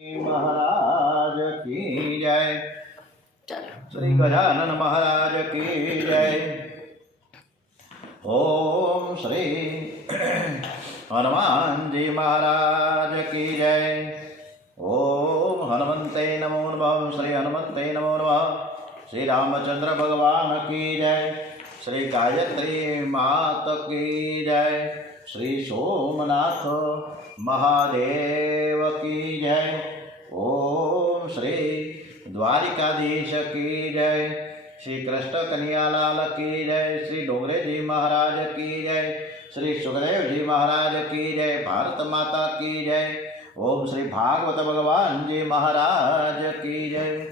महाराज की जय। श्री गजानन महाराज की जय। ओम श्री हनुमान जी महाराज की जय। ओम हनुमंते नमो नमः। श्री हनुमंते नमो नमः। श्री रामचंद्र भगवान की जय। श्री गायत्री मात की जय। श्री सोमनाथ महादेव की जय। ओम श्री द्वारिकाधीश की जय। श्री कृष्ण कन्हैयालाल की जय। श्री डोंगरे जी महाराज की जय। श्री सुखदेव जी महाराज की जय। भारत माता की जय। ओम श्री भागवत भगवान जी महाराज की जय।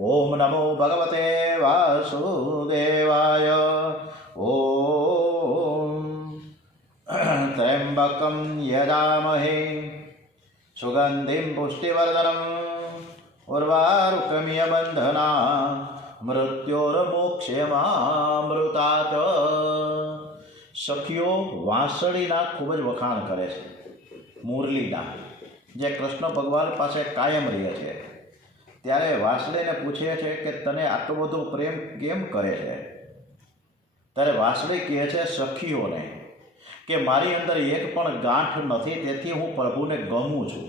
ओम नमो भगवते वासुदेवाय। ओम त्र्यंबकं यजामहे सुगंधिं पुष्टिवर्धनम् उर्वारुकमिव बंधना मृत्योर्मोक्षमामृतात्। સખીઓ વાંસળીના ખૂબ જ વખાણ કરે છે, મુરલીના, જે કૃષ્ણ ભગવાન પાસે કાયમ રહે છે. ત્યારે વાંસળીને પૂછે છે કે તને આટલો બધો પ્રેમ કેમ કરે છે? ત્યારે વાંસળી કહે છે સખીઓને કે મારી અંદર એક પણ ગાંઠ નથી, તેથી હું પ્રભુને ગમું છું.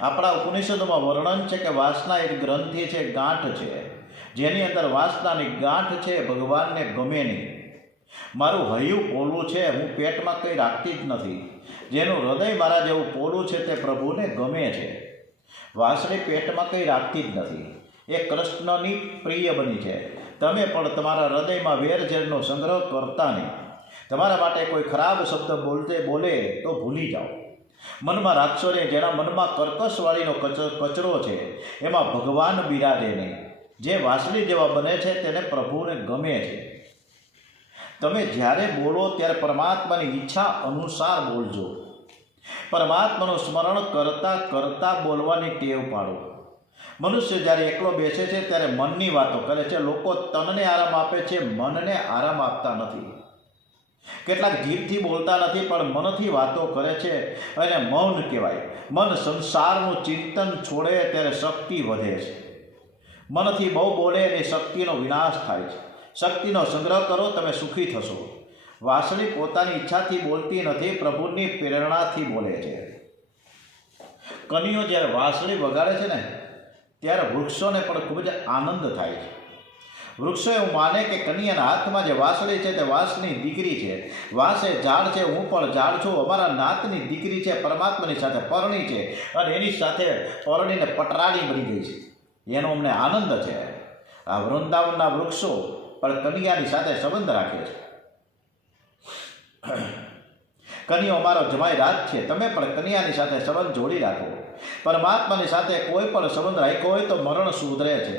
આપણા ઉપનિષદોમાં વર્ણન છે કે વાસના એક ગ્રંથિ છે, ગાંઠ છે, જેની અંદર વાસનાની ગાંઠ છે, ભગવાનને ગમે નહીં. મારું હૈયું પોલું છે, હું પેટમાં કંઈ રાખતી જ નથી. જેનું હૃદય મારા જેવું પોલું છે તે પ્રભુને ગમે છે. વાસળી પેટમાં કંઈ રાખતી જ નથી, એ કૃષ્ણની પ્રિય બની છે. તમે પણ તમારા હૃદયમાં વેરઝેરનો સંગ્રહ કરતા નહીં. તમારા માટે કોઈ ખરાબ શબ્દ બોલે તો ભૂલી જાઓ. મનમાં રાખશો ને, જેના મનમાં કર્કશવાળીનો કચરો છે એમાં ભગવાન બિરાજે નહીં. જે વાંસળી જેવા બને છે તેને પ્રભુને ગમે છે. તમે જ્યારે બોલો ત્યારે પરમાત્માની ઈચ્છા અનુસાર બોલજો. પરમાત્માનું સ્મરણ કરતાં કરતાં બોલવાની ટેવ પાડો. મનુષ્ય જ્યારે એકલો બેસે છે ત્યારે મનની વાતો કરે છે. લોકો તનને આરામ આપે છે, મનને આરામ આપતા નથી. કેટલાક જીભથી બોલતા નથી પણ મનથી વાતો કરે છે, અને મૌન કહેવાય. મન સંસારનું ચિંતન છોડે ત્યારે શક્તિ વધે છે. મનથી બહુ બોલે અને શક્તિનો વિનાશ થાય છે. શક્તિનો સંગ્રહ કરો, તમે સુખી થશો. વાંસળી પોતાની ઈચ્છાથી બોલતી નથી, પ્રભુની પ્રેરણાથી બોલે છે. કનીઓ જ્યારે વાંસળી વગાડે છે ને ત્યારે વૃક્ષોને પણ ખૂબ જ આનંદ થાય છે. વૃક્ષો એવું માને કે કન્યાના હાથમાં જે વાંસળી છે તે વાંસની દીકરી છે. વાંસ એ ઝાડ છે, હું પણ ઝાડ છું. અમારા નાતની દીકરી છે, પરમાત્માની સાથે પરણી છે, અને એની સાથે પરણીને પટરાણી બની ગઈ છે. એનો અમને આનંદ છે. આ વૃંદાવનના વૃક્ષો પણ કન્યાની સાથે સંબંધ રાખે છે. કન્યાઓ અમારો જમાઈ રાજ છે. તમે પણ કન્યાની સાથે સંબંધ જોડી રાખો. પરમાત્માની સાથે કોઈ પણ સંબંધ રાખ્યો હોય તો મરણ સુધરે છે.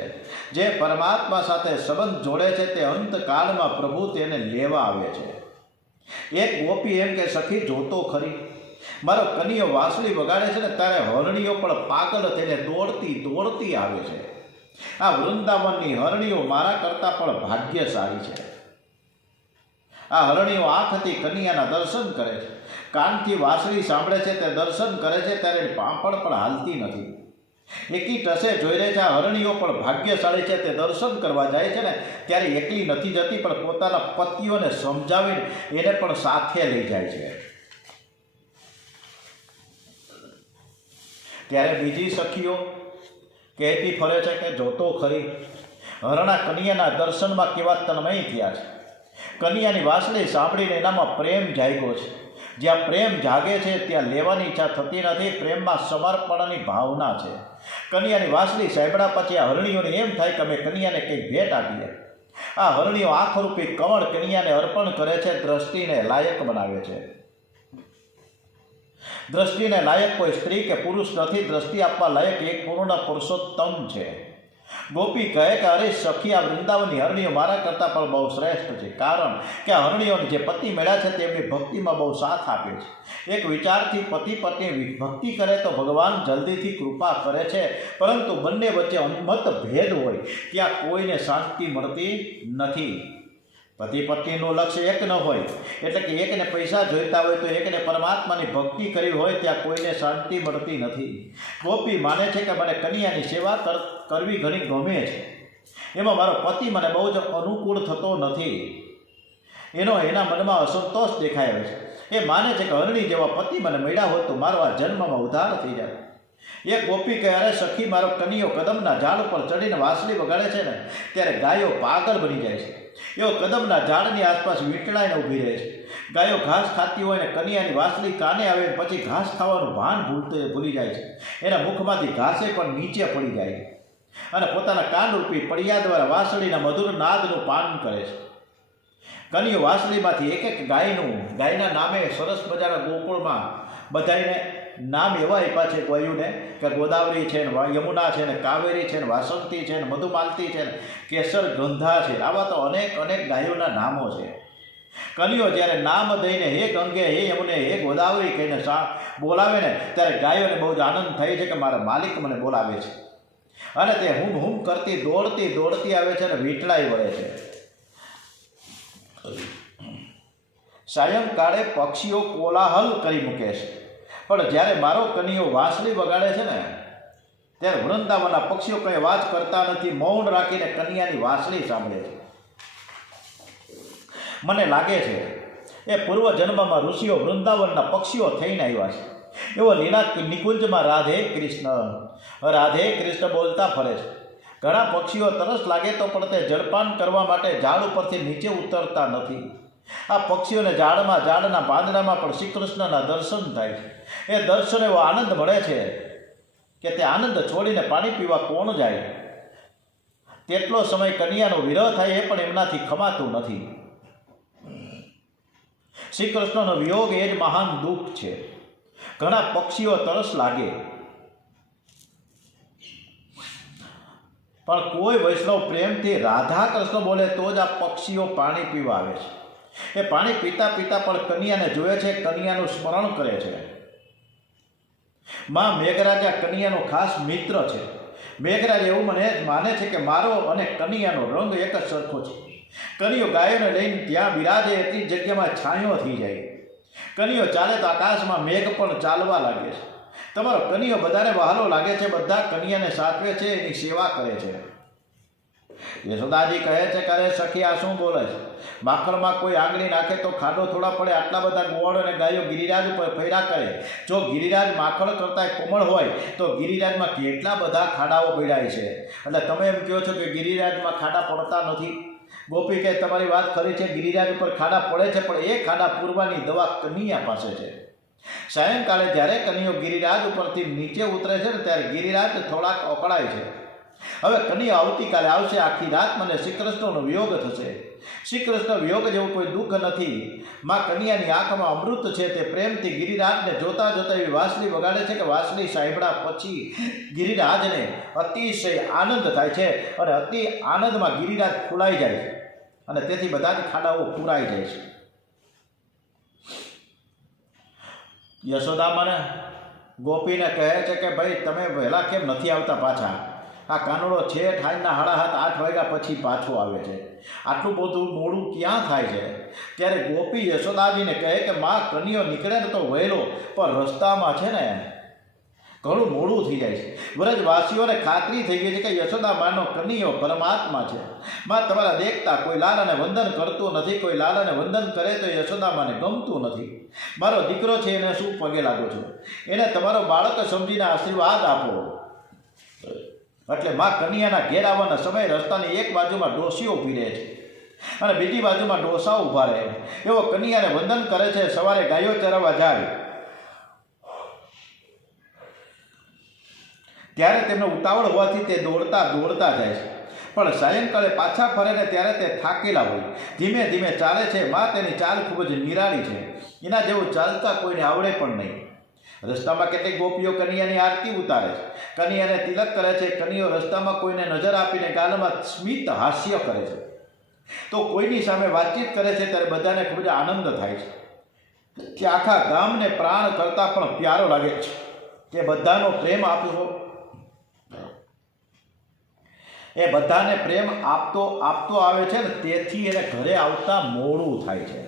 જે પરમાત્મા સાથે સંબંધ જોડે છે તે અંતકાળમાં પ્રભુ તેને લેવા આવે છે. એક ગોપી એમ કે સખી જોતો ખરી, મારો કન્યો વાંસળી વગાડે છે ને ત્યારે હરણીઓ પણ પાગલ થઈને દોડતી દોડતી આવે છે. આ વૃંદાવનની હરણીઓ મારા કરતાં પણ ભાગ્યશાળી છે. આ હરણીઓ આંખથી કન્યાના દર્શન કરે છે, કાનથી વાંસળી સાંભળે છે, તે દર્શન કરે છે, ત્યારે પાંપણ પણ હાલતી નથી. એકી ટસે જોઈ રહે છે. આ હરણીઓ પણ ભાગ્યશાળી છે. તે દર્શન કરવા જાય છે ને ત્યારે એકલી નથી જતી, પણ પોતાના પતિઓને સમજાવીને એને પણ સાથે લઈ જાય છે. ત્યારે બીજી સખીઓ કહેતી ફરે છે કે જોતો ખરી, હરણા કન્યાના દર્શનમાં કેવા તન્મય થયા છે. કન્યાની વાંસળી સાંભળીને એનામાં પ્રેમ જાગ્યો છે. જ્યાં પ્રેમ જાગે છે ત્યાં લેવાની ઈચ્છા થતી નથી. પ્રેમમાં સમર્પણની ભાવના છે. કન્યાની વાંસળી સાંભળ્યા પછી આ હરણીઓને એમ થાય કે અમે કન્યાને કંઈક ભેટ આપીએ. આ હરણીઓ આંખરૂપી કમળ કન્યાને અર્પણ કરે છે, દ્રષ્ટિને લાયક બનાવે છે. દ્રષ્ટિને લાયક કોઈ સ્ત્રી કે પુરુષ નથી. દ્રષ્ટિ આપવા લાયક એક પૂર્ણ પુરુષોત્તમ છે. ગોપી કહે કે અરે સખી, આ વૃંદાવનની હરણીઓ મારા કરતાં પણ બહુ શ્રેષ્ઠ છે. કારણ કે આ હરણીઓને જે પતિ મળ્યા છે તેમની ભક્તિમાં બહુ સાથ આપે છે. એક વિચારથી પતિ પત્ની ભક્તિ કરે તો ભગવાન જલ્દીથી કૃપા કરે છે, પરંતુ બંને વચ્ચે મતભેદ હોય ત્યાં કોઈને શાંતિ મળતી નથી. પતિ પત્નીનું લક્ષ્ય એક ન હોય, એટલે કે એકને પૈસા જોઈતા હોય તો એકને પરમાત્માની ભક્તિ કરવી હોય ત્યાં કોઈને શાંતિ મળતી નથી. ગોપી માને છે કે મને કન્યાની સેવા કરવી ઘણી ગમે છે, એમાં મારો પતિ મને બહુ જ અનુકૂળ થતો નથી. એના મનમાં અસંતોષ દેખાય છે. એ માને છે કે હરણી જેવા પતિ મને મળ્યા હોત તો મારો આ જન્મમાં ઉદ્ધાર થઈ જાય. એક ગોપી કહે, અરે સખી, મારો કનિયો કદમના ઝાડ ઉપર ચડીને વાંસળી વગાડે છે ને ત્યારે ગાયો પાગલ બની જાય છે. એવો કદમના ઝાડની આસપાસ વીંટળાઈને ઊભી રહે છે. ગાયો ઘાસ ખાતી હોય ને કનિયાની વાંસળી કાને આવે પછી ઘાસ ખાવાનું ભાન ભૂલી જાય છે. એના મુખમાંથી ઘાસે પણ નીચે પડી જાય છે અને પોતાના કાનરૂપી પડિયા દ્વારા વાંસળીના મધુર નાદનું પાન કરે છે. કનિયો વાંસળીમાંથી એક એક ગાયના નામે સરસ મજાના ગોકુળમાં બધાને નામ એવા આપ્યા છે ગાયુને કે ગોદાવરી છે ને યમુના છે ને કાવેરી છે ને વાસંતી છે ને મધુમાલતી છે ને કેસર ગંધા છે. આવા તો અનેક ગાયોના નામો છે. કનિયો જ્યારે નામ દઈને હે ગંગે, હે યમુને, હે ગોદાવરી કહીને બોલાવે ને ત્યારે ગાયોને બહુ જ આનંદ થાય છે કે મારા માલિક મને બોલાવે છે. અને તે હુમ કરતી દોડતી આવે છે અને વીંટળાઈ વળે છે. સાયંકાળે પક્ષીઓ કોલાહલ કરી મૂકે છે, પણ જ્યારે મારો કનિયો વાંસળી વગાડે છે ને ત્યારે વૃંદાવનના પક્ષીઓ કંઈ વાત કરતા નથી, મૌન રાખીને કન્યાની વાંસળી સાંભળે છે. મને લાગે છે એ પૂર્વ જન્મમાં ઋષિઓ વૃંદાવનના પક્ષીઓ થઈને આવ્યા છે. એવો લીલા નિકુંજમાં રાધે કૃષ્ણ બોલતા ફરે છે. ઘણા પક્ષીઓ તરસ લાગે તો પણ તે જળપાન કરવા માટે ઝાડ ઉપરથી નીચે ઉતરતા નથી. આ પક્ષીઓને ઝાડના પાંદડામાં પણ શ્રી કૃષ્ણના દર્શન થાય છે. એ દર્શન એવો આનંદ મળે છે કે તે આનંદ છોડીને પાણી પીવા કોણ જાય? તેટલો સમય કન્યાનો વિરહ થાય એ પણ એમનાથી ખમાતું નથી. શ્રી કૃષ્ણનો વિયોગ એ જ મહાન દુઃખ છે. ઘણા પક્ષીઓ તરસ લાગે પણ કોઈ વૈષ્ણવ પ્રેમથી રાધા કૃષ્ણ બોલે તો જ આ પક્ષીઓ પાણી પીવા આવે છે. એ પાણી પીતા પીતા પણ કન્યાને જોવે છે, કન્યાનું સ્મરણ કરે છે. માં મેઘરાજા કન્યાનો ખાસ મિત્ર છે. મેઘરાજ એવું માને છે કે મારો અને કન્યાનો રંગ એક જ સરખો છે. કનિયો ગાયોને લઈને ત્યાં બિરાજે એટલી જગ્યામાં છાંયો થઈ જાય. કનિયો ચાલે તો આકાશમાં મેઘ પણ ચાલવા લાગે છે. તમારો કનિયો બધાને વહાલો લાગે છે, બધા કન્યાને સાચવે છે, એની સેવા કરે છે. યશોદાજી કહે છે કે અરે સખી, આ શું બોલે છે? માખણમાં કોઈ આંગળી નાખે તો ખાડો થોડા પડે? આટલા બધા ગોળ અને ગાયો ગિરિરાજ ઉપર ફર્યા કરે. જો ગિરિરાજ માખણ કરતા કોમળ હોય તો ગિરિરાજમાં કેટલા બધા ખાડાઓ પડ્યા છે. એટલે તમે એમ કહો છો કે ગિરિરાજમાં ખાડા પડતા નથી? ગોપી કહે તમારી વાત ખરી છે, ગિરિરાજ ઉપર ખાડા પડે છે, પણ એ ખાડા પૂરવાની દવા કન્યા પાસે છે. સાયંકાળે જ્યારે કનિયો ગિરિરાજ ઉપરથી નીચે ઉતરે છે ને ત્યારે ગિરિરાજ થોડાક અકળાય છે. હવે કન્યા આવતીકાલે આવશે, આખી રાત મને શ્રી કૃષ્ણનો વિયોગ થશે. શ્રી કૃષ્ણ વિયોગ જેવું કોઈ દુઃખ નથી. માં કન્યાની આંખમાં અમૃત છે. તે પ્રેમથી ગિરિરાજને જોતા એવી વાંસળી વગાડે છે કે વાંસળી સાંભળ્યા પછી ગિરિરાજને અતિશય આનંદ થાય છે અને અતિ આનંદમાં ગિરિરાજ ફૂલાઈ જાય છે અને તેથી બધા જ ખાડાઓ પૂરાઈ જાય છે. યશોદા મને ગોપીને કહે છે કે ભાઈ તમે વહેલા કેમ નથી આવતા પાછા? આ કાનુડો છે ઠાઈના 7:30-8 વાગ્યા પછી પાછો આવે છે. આટલું બધું મોડું ક્યાં થાય છે? ત્યારે ગોપી યશોદાજીને કહે કે માં કન્યો નીકળે ને તો વહેલો, પણ રસ્તામાં છે ને ઘણું મોડું થઈ જાય છે. વ્રજવાસીઓને ખાતરી થઈ ગઈ છે કે યશોદા માનો કન્યો પરમાત્મા છે. માં તમારા દેખતા કોઈ લાલાને વંદન કરતું નથી. કોઈ લાલાને વંદન કરે તો યશોદા માને ગમતું નથી. મારો દીકરો છે, એને શું પગે લાગો છો? એને તમારો બાળક સમજીને આશીર્વાદ આપો. એટલે માં કન્યાના ઘેર આવવાના સમયે રસ્તાની એક બાજુમાં ડોશીઓ ઊભી રહે છે અને બીજી બાજુમાં ડોસાઓ ઊભા રહે. એવો કન્યાને વંદન કરે છે. સવારે ગાયો ચરાવવા જાય ત્યારે તેમને ઉતાવળ હોવાથી તે દોડતા જાય છે, પણ સાયંકાળે પાછા ફરે ને ત્યારે તે થાકેલા હોય. ધીમે ધીમે ચાલે છે. માં તેની ચાલ ખૂબ જ નિરાળી છે. એના જેવું ચાલતા કોઈને આવડે પણ નહીં. રસ્તામાં કેટલીક ગોપીઓ કન્યાની આરતી ઉતારે છે, કન્યાને તિલક કરે છે. કન્યાઓ રસ્તામાં કોઈને નજર આપીને ગાલમાં સ્મિત હાસ્ય કરે છે. તો કોઈની સામે વાતચીત કરે છે ત્યારે બધાને ખૂબ જ આનંદ થાય છે. કે આખા ગામને પ્રાણ કરતાં પણ પ્યારો લાગે છે કે બધાનો પ્રેમ આપ્યો. એ બધાને પ્રેમ આપતો આપતો આવે છે ને તેથી એને ઘરે આવતા મોડું થાય છે.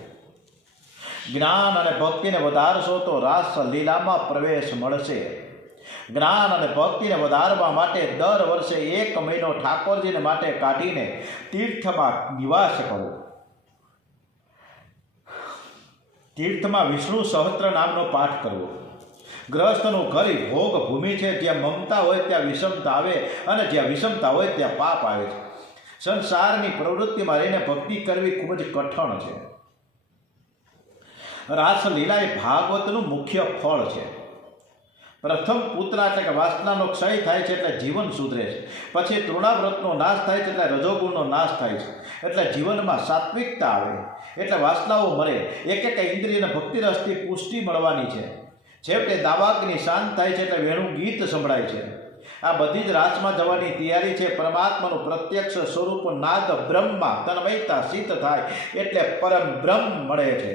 જ્ઞાન અને ભક્તિને વધારશો તો રાસ લીલામાં પ્રવેશ મળશે. જ્ઞાન અને ભક્તિને વધારવા માટે દર વર્ષે 1 મહિનો ઠાકોરજીને માટે કાઢીને તીર્થમાં નિવાસ કરો. તીર્થમાં વિષ્ણુ સહસ્ત્ર નામનો પાઠ કરવો. ગ્રહસ્થનું ઘર ભોગ ભૂમિ છે. જ્યાં મમતા હોય ત્યાં વિષમતા આવે અને જ્યાં વિષમતા હોય ત્યાં પાપ આવે છે. સંસારની પ્રવૃત્તિમાં રહીને ભક્તિ કરવી ખૂબ જ કઠણ છે. રાસલીલા એ ભાગવતનું મુખ્ય ફળ છે. પ્રથમ પુત્ર એટલે કે વાસનાનો ક્ષય થાય છે એટલે જીવન સુધરે છે. પછી તૃણાવ્રતનો નાશ થાય છે એટલે રજોગુણનો નાશ થાય છે. એટલે જીવનમાં સાત્વિકતા આવે એટલે વાસનાઓ મરે. એક ઇન્દ્રિયને ભક્તિ રસથી પુષ્ટિ મળવાની છે. છેવટે દાવાગ્નિ શાંત થાય છે એટલે વેણુ ગીત સંભળાય છે. આ બધી જ રાસમાં જવાની તૈયારી છે. પરમાત્માનું પ્રત્યક્ષ સ્વરૂપ નાદ બ્રહ્મમાં તન્મયતા સિદ્ધ થાય એટલે પરમ બ્રહ્મ મળે છે.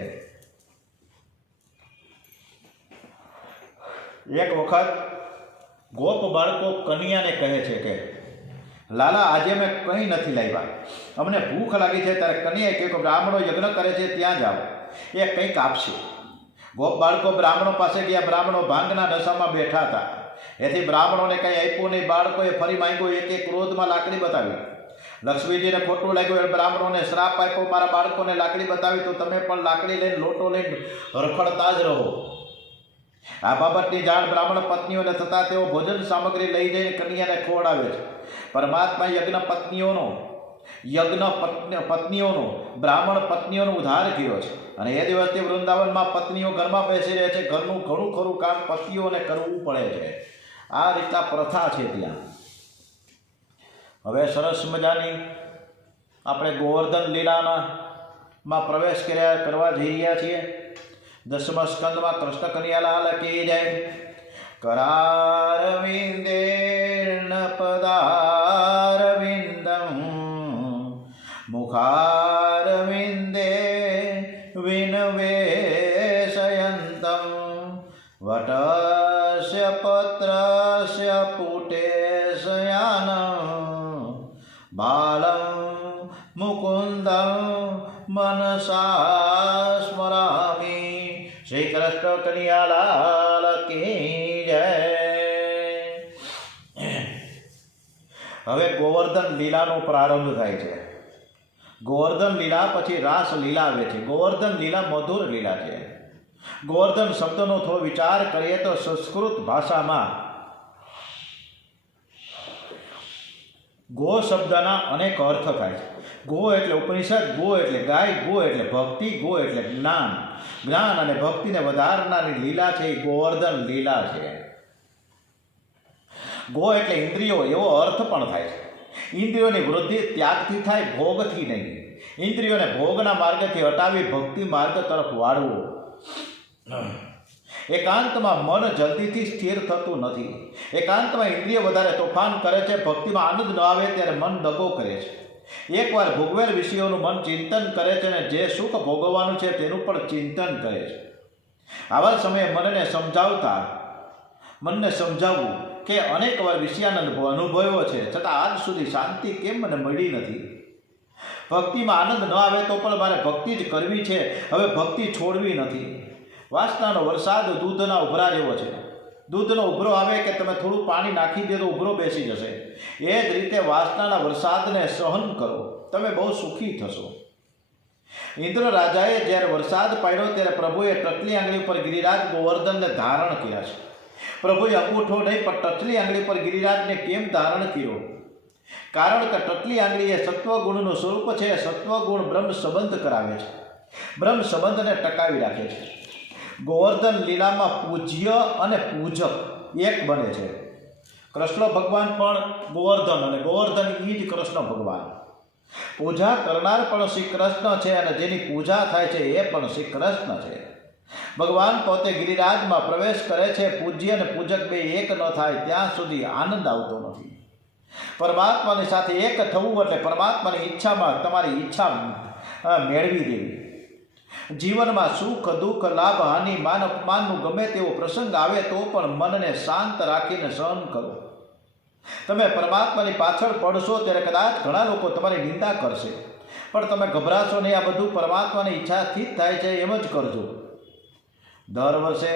એક વખત ગોપ બાળકો કન્યાને કહે છે કે લાલા આજે અમે કંઈ નથી લાવ્યા, અમને ભૂખ લાગી છે. ત્યારે કન્યાએ કહ્યું કે બ્રાહ્મણો યજ્ઞ કરે છે ત્યાં જાઓ, એ કંઈક આપશે. ગોપ બાળકો બ્રાહ્મણો પાસે ગયા. બ્રાહ્મણો ભાંગના નશામાં બેઠા હતા. એથી બ્રાહ્મણોને કંઈ આપ્યું નહીં. બાળકોએ ફરી માંગ્યું. એક ક્રોધમાં લાકડી બતાવી. લક્ષ્મીજીને ખોટું લાગ્યું એટલે બ્રાહ્મણોને શ્રાપ આપ્યો, મારા બાળકોને લાકડી બતાવી તો તમે પણ લાકડી લઈને લોટો લઈને રખડતા જ રહો. આ બાબતની જાણ બ્રાહ્મણ પત્નીઓને થતાં તેઓ ભોજન સામગ્રી લઈ જઈને કન્યાને ખવડાવે છે. પરમાત્મા યજ્ઞ પત્નીઓનો બ્રાહ્મણ પત્નીઓનો ઉદ્ધાર કર્યો છે. અને એ દિવસથી વૃંદાવનમાં પત્નીઓ ઘરમાં બેસી રહે છે. ઘરનું ઘણું ખરું કામ પતિઓને કરવું પડે છે. આ રીતના પ્રથા છે ત્યાં. હવે સરસ મજાની આપણે ગોવર્ધન લીલામાં પ્રવેશ કરવા જઈ રહ્યા છીએ. 10મા સ્કંદમાં કૃષ્ણ કનૈયાલાલ કી જય. કરારવિંદેર્ન પદારવિંદમ મુખારવિંદે વિનવેશયંતમ વટસ્ય પત્રસ્ય પુટેશયાનં બાલં મુકુંદં મનસા સ્મરામિ. શ્રી કૃષ્ણ કનૈયાલાલ કી જય. હવે ગોવર્ધન લીલાનો પ્રારંભ થાય છે. ગોવર્ધન લીલા પછી રાસ લીલા આવે છે. ગોવર્ધન લીલા મધુર લીલા છે. ગોવર્ધન શબ્દનો થોડો વિચાર કરીએ તો સંસ્કૃત ભાષામાં ગો શબ્દના અનેક અર્થ થાય છે. ગો એટલે ઉપનિષદ, ગો એટલે ગાય, ગો એટલે ભક્તિ, ગો એટલે જ્ઞાન. જ્ઞાન અને ભક્તિને વધારનારી લીલા છે એ ગોવર્ધન લીલા છે. ગો એટલે ઇન્દ્રિયો એવો અર્થ પણ થાય છે. ઇન્દ્રિયોની વૃદ્ધિ ત્યાગથી થાય, ભોગથી નહીં. ઇન્દ્રિયોને ભોગના માર્ગથી હટાવી ભક્તિ માર્ગ તરફ વાળવું. એકાંતમાં મન જલ્દીથી સ્થિર થતું નથી. એકાંતમાં ઇન્દ્રિય વધારે તોફાન કરે છે. ભક્તિમાં આનંદ ન આવે ત્યારે મન દગો કરે છે. એકવાર ભોગવેલ વિષયોનું મન ચિંતન કરે છે અને જે સુખ ભોગવવાનું છે તેનું પણ ચિંતન કરે છે. આવા સમયે મનને સમજાવવું કે અનેક વાર વિષયાનંદ અનુભવ્યો છે છતાં આજ સુધી શાંતિ કેમ મને મળી નથી. ભક્તિમાં આનંદ ન આવે તો પણ મારે ભક્તિ જ કરવી છે. હવે ભક્તિ છોડવી નથી. વાસનાનો વરસાદ દૂધના ઉભરા જેવો છે. દૂધનો ઉભરો આવે કે તમે થોડું પાણી નાખી દે તો ઉભરો બેસી જશે. એ જ રીતે વાસનાના વરસાદને સહન કરો, તમે બહુ સુખી થશો. ઇન્દ્ર રાજાએ જ્યારે વરસાદ પાડ્યો ત્યારે પ્રભુએ ટચલી આંગળી પર ગિરિરાજ ગોવર્ધનને ધારણ કર્યા છે. પ્રભુએ અંગૂઠો નહીં પણ ટચલી આંગળી પર ગિરિરાજને કેમ ધારણ કર્યો? કારણ કે ટચલી આંગળી એ સત્વગુણનું સ્વરૂપ છે. સત્વગુણ બ્રહ્મ સંબંધ કરાવે છે, બ્રહ્મ સંબંધને ટકાવી રાખે છે. ગોવર્ધન લીલામાં પૂજ્ય અને પૂજક એક બને છે. કૃષ્ણ ભગવાન પણ ગોવર્ધન અને ગોવર્ધન એ જ કૃષ્ણ ભગવાન. પૂજા કરનાર પણ શ્રી કૃષ્ણ છે અને જેની પૂજા થાય છે એ પણ શ્રી કૃષ્ણ છે. ભગવાન પોતે ગિરિરાજમાં પ્રવેશ કરે છે. પૂજ્ય અને પૂજક બે એક ન થાય ત્યાં સુધી આનંદ આવતો નથી. પરમાત્માની સાથે એક થવું એટલે પરમાત્માની ઈચ્છામાં તમારી ઈચ્છા મેળવી દેવી. જીવનમાં સુખ દુઃખ લાભ હાનિ માન અપમાનનું ગમે તેવો પ્રસંગ આવે તો પણ મનને શાંત રાખીને સહન કરો. તમે પરમાત્માની પાછળ પડશો ત્યારે કદાચ ઘણા લોકો તમારી નિંદા કરશે, પણ તમે ગભરાશો નહીં. આ બધું પરમાત્માની ઈચ્છાથી જ થાય છે, એમ જ કરજો. દર વર્ષે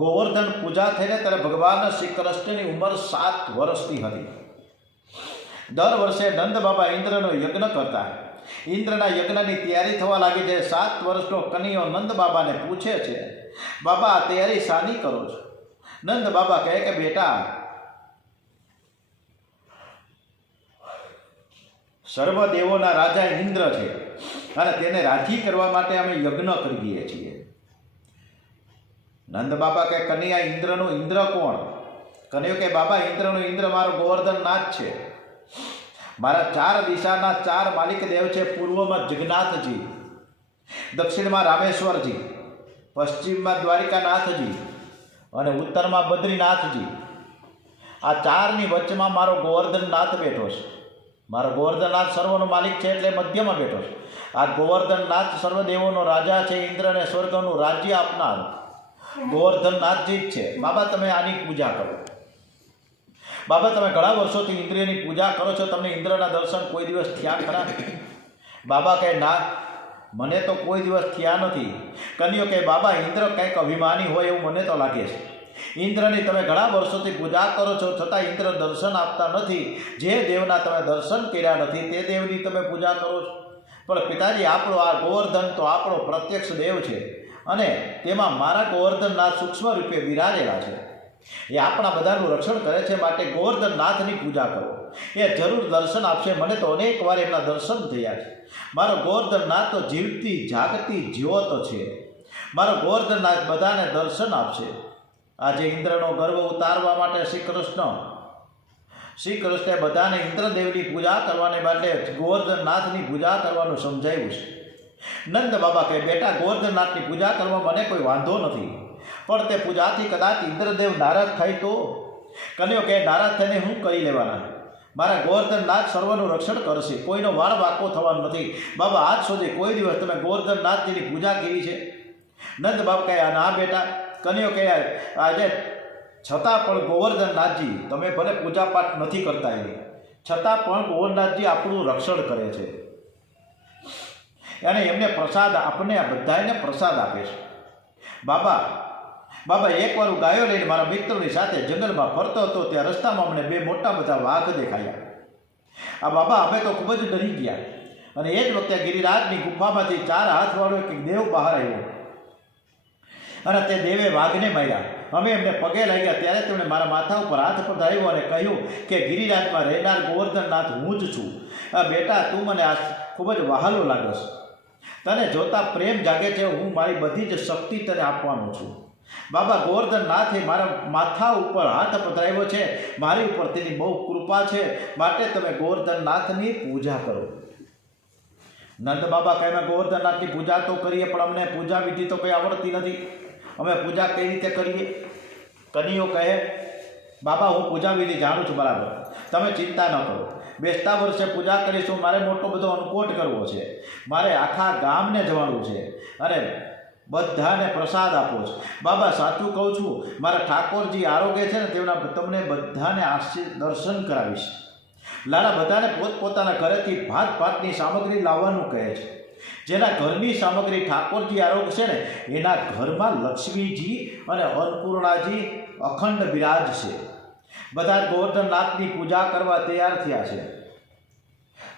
ગોવર્ધન પૂજા થઈને ત્યારે ભગવાન શ્રી કૃષ્ણની ઉંમર 7 વર્ષની હતી. દર વર્ષે નંદ બાબા ઇન્દ્રનો યજ્ઞ કરતા. ઇન્દ્રના યજ્ઞની તૈયારી થવા લાગી છે. 7 વર્ષનો કનૈયો નંદ બાબાને પૂછે છે, બાબા આ તૈયારી શાની કરો છો? નંદ બાબા કહે કે બેટા, સર્વદેવોના રાજા ઇન્દ્ર છે અને તેને રાજી કરવા માટે અમે યજ્ઞ કરીએ છીએ. નંદ બાબા કે કનૈયા ઇન્દ્રનો ઇન્દ્ર કોણ? કનૈયો કે બાબા ઇન્દ્રનો ઇન્દ્ર મારો ગોવર્ધન નાથ છે. મારા 4 દિશાના 4 માલિક દેવ છે. પૂર્વમાં જગન્નાથજી, દક્ષિણમાં રામેશ્વરજી, પશ્ચિમમાં દ્વારિકાનાથજી અને ઉત્તરમાં બદ્રીનાથજી. આ 4ની વચ્ચેમાં મારો ગોવર્ધન નાથ બેઠો છે. મારો ગોવર્ધનનાથ સર્વનો માલિક છે એટલે મધ્યમાં બેઠો છે. આ ગોવર્ધનનાથ સર્વદેવોનો રાજા છે. ઇન્દ્રને સ્વર્ગનું રાજ્ય આપનાર ગોવર્ધનનાથજી જ છે. બાબા તમે આની પૂજા કરો. બાબા તમે ઘણા વર્ષોથી ઇન્દ્રની પૂજા કરો છો, તમને ઇન્દ્રના દર્શન કોઈ દિવસ થયા ખરા? બાબા કહે ના, મને તો કોઈ દિવસ થયા નથી. કન્યો કહે બાબા ઇન્દ્ર કંઈક અભિમાની હોય એવું મને તો લાગે છે. ઇન્દ્રની તમે ઘણા વર્ષોથી પૂજા કરો છો, છતાં ઇન્દ્ર દર્શન આપતા નથી. જે દેવના તમે દર્શન કર્યા નથી તે દેવની તમે પૂજા કરો છો. પણ પિતાજી, આપણો આ ગોવર્ધન તો આપણો પ્રત્યક્ષ દેવ છે અને તેમાં મારા ગોવર્ધનનાથ સૂક્ષ્મ રૂપે વિરાજેલા છે. એ આપણા બધાનું રક્ષણ કરે છે, માટે ગોવર્ધનનાથની પૂજા કરો. એ જરૂર દર્શન આપશે. મને તો અનેક વાર એમના દર્શન થયા છે. મારો ગોવર્ધનનાથ તો જીવતી જાગતી જ્યોત છે. મારો ગોવર્ધનનાથ બધાને દર્શન આપશે. આજે ઇન્દ્રનો ગર્વ ઉતારવા માટે શ્રી કૃષ્ણે બધાને ઇન્દ્રદેવની પૂજા કરવાને બદલે ગોવર્ધનનાથની પૂજા કરવાનું સમજાવ્યું છે. નંદ બાબા કહે બેટા, ગોવર્ધનનાથની પૂજા કરવા મને કોઈ વાંધો નથી, પણ તે પૂજાથી કદાચ ઇન્દ્રદેવ નારાજ થાય તો? કન્યો કહે નારાજ થઈને હું કરી લેવાના? મારા ગોવર્ધનનાથ સર્વનું રક્ષણ કરશે, કોઈનો વાળ વાંકો થવાનો નથી. બાબા આજ સુધી કોઈ દિવસ તમે ગોવર્ધનનાથજીની પૂજા કરી છે? નંદ બાબા કહે ના બેટા. કન્યો કહે આજે છતાં પણ ગોવર્ધનનાથજી, તમે ભલે પૂજાપાઠ નથી કરતા એની છતાં પણ ગોવર્ધનનાથજી આપણું રક્ષણ કરે છે અને એમને પ્રસાદ, આપણને આ બધાને પ્રસાદ આપે છે. બાબા એકવાર હું ગાયો લઈને મારા મિત્રોની સાથે જંગલમાં ફરતો હતો. ત્યાં રસ્તામાં અમને 2 મોટા બધા વાઘ દેખાયા. આ બાબા અમે તો ખૂબ જ ડરી ગયા અને એ જ વખતે ગિરિરાજની ગુફામાંથી 4 હાથવાળો એક દેવ બહાર આવ્યો અને તે દેવે વાઘને માર્યા. અમે એમને પગે લાગ્યા ત્યારે તેમણે મારા માથા ઉપર હાથ પધરાવ્યો અને કહ્યું કે ગિરિરાજમાં રહેનાર ગોવર્ધનનાથ હું જ છું. બેટા, તું મને આ ખૂબ જ વહાલો લાગે છે. તને જોતા પ્રેમ જાગે છે. હું મારી બધી જ શક્તિ તને આપવાનો છું. બાબા ગોવર્ધનનાથે મારા માથા ઉપર હાથ પધરાવ્યો છે. મારી ઉપર તેની બહુ કૃપા છે, માટે તમે ગોવર્ધનનાથની પૂજા કરો. નંદ બાબા કહે અમે ગોવર્ધનનાથની પૂજા તો કરીએ, પણ અમને પૂજા વિધિ તો કંઈ આવડતી નથી. અમે પૂજા કઈ રીતે કરીએ? કનૈયો કહે બાબા હું પૂજા વિધિ જાણું છું બરાબર, તમે ચિંતા ન કરો. બેસતા વર્ષે પૂજા કરીશું. મારે મોટો બધો અન્નકોટ કરવો છે. મારે આખા ગામને જવાનું છે અને બધાને પ્રસાદ આપવો છે. બાબા સાચું કહું છું, મારા ઠાકોરજી આરોગ્ય છે ને તેમના તમને બધાને દર્શન કરાવીશ. લાલા બધાને પોતપોતાના ઘરેથી ભાતની સામગ્રી લાવવાનું કહે છે. જેના ઘરની સામગ્રી ઠાકોરજી આરોગ્ય છે ને એના ઘરમાં લક્ષ્મીજી અને અન્નપૂર્ણાજી અખંડ બિરાજ છે. બધા ગોવર્ધનનાથની પૂજા કરવા તૈયાર થયા છે.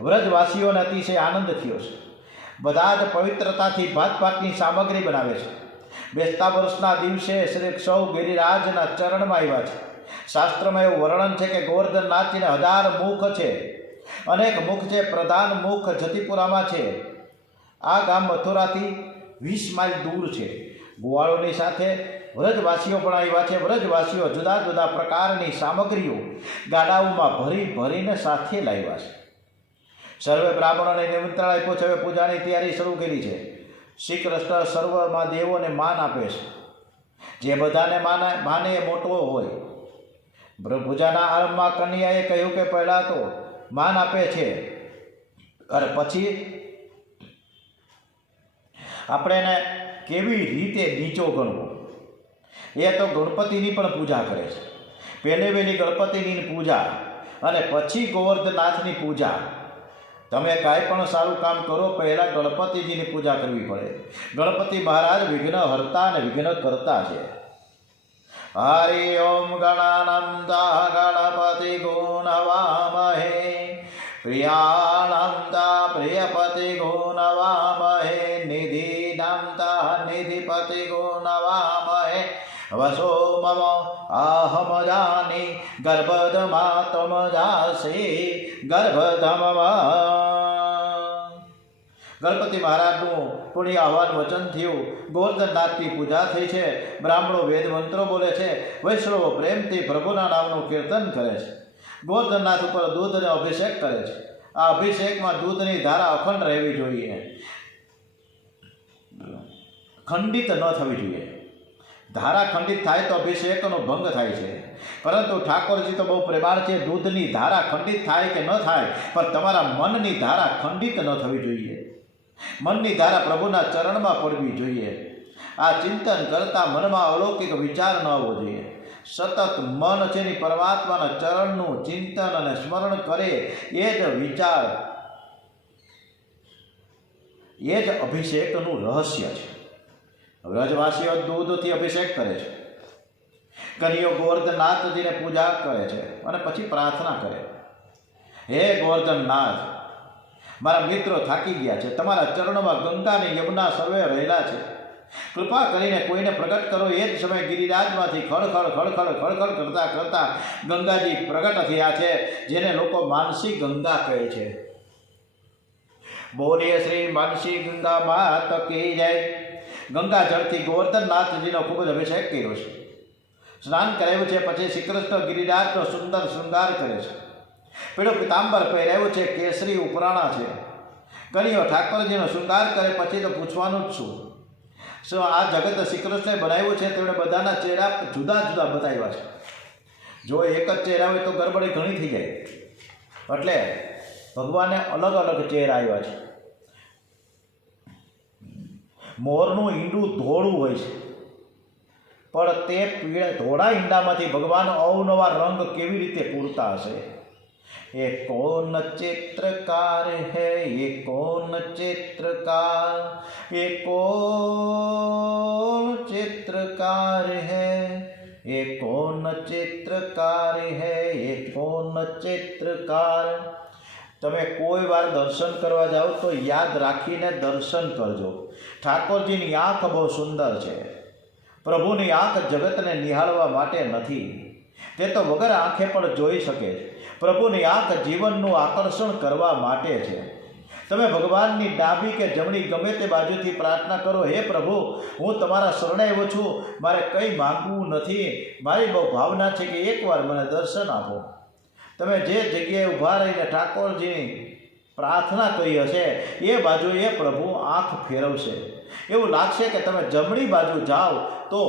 વ્રજવાસીઓને અતિશય આનંદ થયો છે. બધા જ પવિત્રતાથી ભાતની સામગ્રી બનાવે છે. બેસતા વર્ષના દિવસે શ્રી સૌ ગિરિરાજના ચરણમાં આવ્યા છે. શાસ્ત્રમાં એવું વર્ણન છે કે ગોવર્ધનનાથજીને 1000 મુખ છે, અનેક મુખ છે. પ્રધાન મુખ જતીપુરામાં છે. આ ગામ મથુરાથી 20 માઇલ દૂર છે. ગોવાળોની સાથે વ્રજવાસીઓ પણ આવ્યા છે. વ્રજવાસીઓ જુદા જુદા પ્રકારની સામગ્રીઓ ગાડાઓમાં ભરીને સાથે લાવ્યા છે. સર્વે બ્રાહ્મણોને નિમંત્રણ આપ્યું છે. હવે પૂજાની તૈયારી શરૂ કરી છે. શ્રી કૃષ્ણ સર્વમાં દેવોને માન આપે છે. જે બધાને માને એ મોટો હોય. પૂજાના આરંભમાં કન્યાએ કહ્યું કે પહેલાં તો માન આપે છે અને પછી આપણે એને કેવી રીતે નીચો ગણવો. એ તો ગણપતિની પણ પૂજા કરે છે. વહેલી ગણપતિની પૂજા અને પછી ગોવર્ધનનાથની પૂજા. તમે કાંઈ પણ સારું કામ કરો પહેલાં ગણપતિજીની પૂજા કરવી પડે. ગણપતિ મહારાજ વિઘ્ન હરતા અને વિઘ્ન કરતા છે. હરિ ઓમ ગણાનંદા ગણપતિ ગુણવામહે પ્રિયાનંદા પ્રિયપતિ ગુણવામહે નિધિનંદા નિધિપતિ ગુણવામહે વસો મમ આહમ જાની ગર્ભધમા તમ જાસી ગર્ભધમમાં. ગણપતિ મહારાજનું પુણ્ય આહવાન વચન થયું. ગોવર્ધનનાથની પૂજા થઈ છે. બ્રાહ્મણો વેદ મંત્રો બોલે છે. વૈષ્ણવો પ્રેમથી પ્રભુના નામનું કીર્તન કરે છે. ગોવર્ધનનાથ ઉપર દૂધનો અભિષેક કરે છે. આ અભિષેકમાં દૂધની ધારા અખંડ રહેવી જોઈએ, ખંડિત ન થવી જોઈએ. ધારા ખંડિત થાય તો અભિષેકનો ભંગ થાય છે. પરંતુ ઠાકોરજી તો બહુ પ્રેમાળ છે. દૂધની ધારા ખંડિત થાય કે ન થાય, પણ તમારા મનની ધારા ખંડિત ન થવી જોઈએ. મનની ધારા પ્રભુના ચરણમાં પડવી જોઈએ. આ ચિંતન કરતાં મનમાં અલૌકિક વિચાર ન આવવો જોઈએ. સતત મન છે ની પરમાત્માના ચરણનું ચિંતન અને સ્મરણ કરે એ જ વિચાર, એ જ અભિષેકનું રહસ્ય છે. વ્રજવાસીઓ દૂધથી અભિષેક કરે છે. કનૈયો ગોવર્ધનનાથજીને પૂજા કરે છે અને પછી પ્રાર્થના કરે, હે ગોવર્ધનનાથ, મારા મિત્રો થાકી ગયા છે. તમારા ચરણોમાં ગંગા અને યમુના સર્વે રહેલા છે. કૃપા કરીને કોઈને પ્રગટ કરો. એ જ સમયે ગિરિરાજમાંથી ખળખળ ખળખળ ખળખળ કરતા કરતા ગંગાજી પ્રગટ થયા છે, જેને લોકો માનસી ગંગા કહે છે. બોલીએ શ્રી માનસી ગંગા માત કી જય. ગંગા જળથી ગોવર્ધનનાથજીનો ખૂબ જ અભિષેક કર્યો છે, સ્નાન કરાવ્યું છે. પછી શ્રી કૃષ્ણ ગિરિરાજનો સુંદર શૃંગાર કરે છે. પીળો પિતાંબર પહેરાવ્યું છે, કેસરી ઉપરાણા છે. કનૈયો ઠાકોરજીનો શૃંગાર કરે પછી તો પૂછવાનું જ શું આ જગત શ્રી કૃષ્ણે બનાવ્યું છે. તેમણે બધાના ચહેરા જુદા જુદા બતાવ્યા છે. જો એક જ ચહેરા હોય તો ગડબડી ઘણી થઈ જાય. એટલે ભગવાને અલગ અલગ ચહેરા આવ્યા છે. મોરનું ઈંડું ધોળું હોય છે, પણ તે ધોળા ઈંડામાંથી ભગવાન અવનવા રંગ કેવી રીતે પૂરતા હશે. ये कौन चित्रकार है, ये कौन चित्रकार, ये कौन चित्रकार है, ये कौन चित्रकार है, ये कौन चित्रकार. તમે કોઈ વાર દર્શન કરવા જાઓ તો યાદ રાખીને દર્શન કરજો. ઠાકોરજીની આંખ બહુ સુંદર છે. પ્રભુની આંખ જગતને નિહાળવા માટે નથી, તે તો વગર આંખે પણ જોઈ શકે છે. પ્રભુની આંખ જીવનનું આકર્ષણ કરવા માટે છે. તમે ભગવાનની ડાબી કે જમણી ગમે તે બાજુથી પ્રાર્થના કરો, હે પ્રભુ, હું તમારા શરણે આવ્યો છું, મારે કંઈ માંગવું નથી, મારી બહુ ભાવના છે કે એકવાર મને દર્શન આપો. તમે જે જગ્યાએ ઊભા રહીને ઠાકોરજીની પ્રાર્થના કરી હશે એ બાજુએ પ્રભુ આંખ ફેરવશે. એવું લાગશે કે તમે જમણી બાજુ જાઓ તો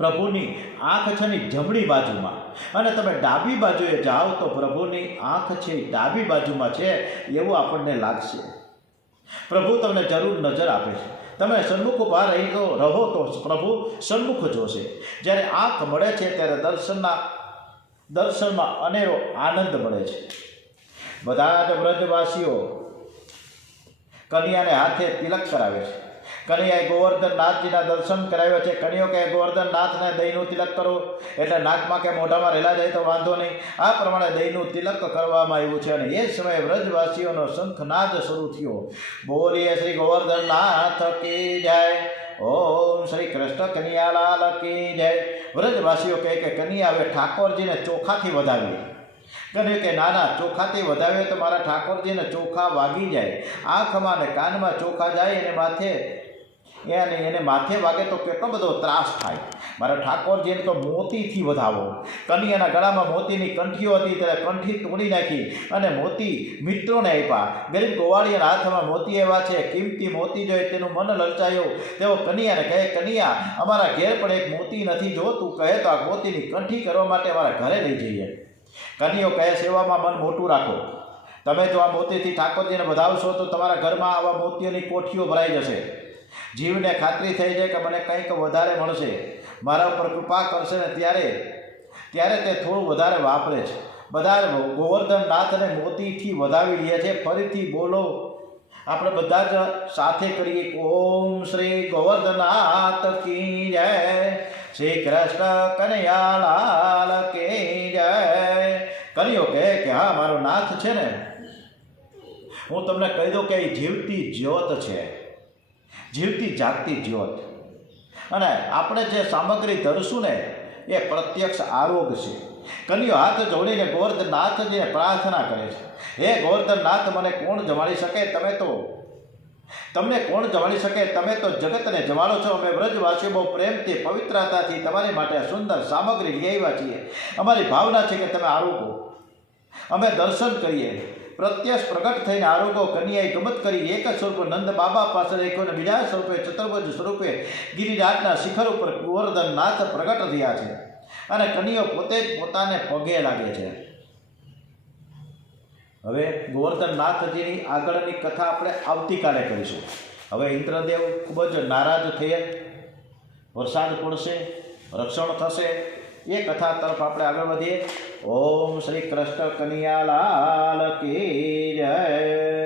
પ્રભુની આંખ છે ને જમણી બાજુમાં, અને તમે ડાબી બાજુએ જાઓ તો પ્રભુની આંખ છે ડાબી બાજુમાં છે એવું આપણને લાગશે. પ્રભુ તમને જરૂર નજર આપે છે. તમે સન્મુખ ઊભા રહો તો પ્રભુ સન્મુખ જોશે. જ્યારે આંખ મળે છે ત્યારે દર્શનમાં અનેરો આનંદ મળે છે. બધા જ વ્રજવાસીઓ કન્યાને હાથે તિલક કરાવે છે. કનૈયાએ ગોવર્ધનનાથજીના દર્શન કરાવ્યા છે. કનૈયો કહે, ગોવર્ધનનાથને દહીંનું તિલક કરો, એટલે નાકમાં કે મોઢામાં રેલા જાય તો વાંધો નહીં. આ પ્રમાણે દહીંનું તિલક કરવામાં આવ્યું છે. અને એ સમયે વ્રજવાસીઓનો શંખનાદ શરૂ થયો. બોલીએ શ્રી ગોવર્ધનનાથ કી જય. ઓમ શ્રી કૃષ્ણ કનૈયાલાલ કી જય. વ્રજવાસીઓ કહે કે કનૈયા હવે ઠાકોરજીને ચોખાથી વધાવીએ. કનૈયો કે ના, ચોખાથી વધાવીએ તો મારા ઠાકોરજીને ચોખા વાગી જાય. આંખમાં ને કાનમાં ચોખા જાય એને માથે વાગે તો કેટલો બધો ત્રાસ થાય. મારા ઠાકોરજીને તો મોતીથી વધાવો. કનૈયાના ગળામાં મોતીની કંઠીઓ હતી, ત્યારે કંઠી તોડી નાખી અને મોતી મિત્રોને આપ્યા. ગરીબ ગોવાળિયાના હાથમાં મોતી આવ્યા છે. કિંમતી મોતી જોઈ તેનું મન લલચાયું. તેઓ કનૈયાને કહે, કનૈયા, અમારા ઘેર પણ એક મોતી નથી, જો તું કહે તો આ મોતીની કંઠી કરવા માટે અમારા ઘરે લઈ જઈએ. કનૈયો કહે, સેવામાં મન મોટું રાખો. તમે જો આ મોતીથી ઠાકોરજીને વધાવશો તો તમારા ઘરમાં આવા મોતીઓની કોઠીઓ ભરાઈ જશે. જીવને ખાતરી થઈ જાય કે મને કંઈક વધારે મળશે. મારા ઉપર કૃપા કરશે ને ત્યારે તે થોડું વધારે વાપરે છે. બધા ગોવર્ધનનાથને મોતીથી વધાવી લે છે. ફરીથી બોલો, આપણે બધા જ સાથે કરીએ. ઓમ શ્રી ગોવર્ધનાથ કી જય, શ્રી કૃષ્ણ કનૈયાલાલ કી જય. કર્યો કે હા, મારો નાથ છે ને, હું તમને કહી દઉં કે એ જીવતી જ્યોત છે, જીવતી જાગતી જ્યોત. અને આપણે જે સામગ્રી ધરશું ને એ પ્રત્યક્ષ આરોગ છે. કન્યો હાથ જોડીને ગોવર્ધનનાથજીને પ્રાર્થના કરે છે, હે ગોવર્ધનનાથ, મને કોણ જમાડી શકે? તમને કોણ જમાડી શકે? તમે તો જગતને જમાડો છો. અમે વ્રજવાસીઓ બહુ પ્રેમથી પવિત્રતાથી તમારી માટે સ્વંદર સામગ્રી લઈ આવ્યા છીએ. અમારી ભાવના છે કે તમે આરોગો, અમે દર્શન કરીએ. પ્રત્યક્ષ પ્રગટ થઈને આરોગો. કન્યાએ ગમત કરી. એક સ્વરૂપ નંદ બાબા પાસે રાખ્યો અને બીજા સ્વરૂપે ચતુર્ભુજ સ્વરૂપે ગિરિરાજના શિખર ઉપર ગોવર્ધનનાથ પ્રગટ થયા છે. અને કન્યો પોતે જ પોતાને પગે લાગે છે. હવે ગોવર્ધનનાથજીની આગળની કથા આપણે આવતીકાલે કરીશું. હવે ઇન્દ્રદેવ ખૂબ જ નારાજ થયા, વરસાદ પડશે, રક્ષણ થશે, એ કથા તરફ આપણે આગળ વધીએ. ઓમ શ્રી કૃષ્ણ કનૈયાલાલ કી જય.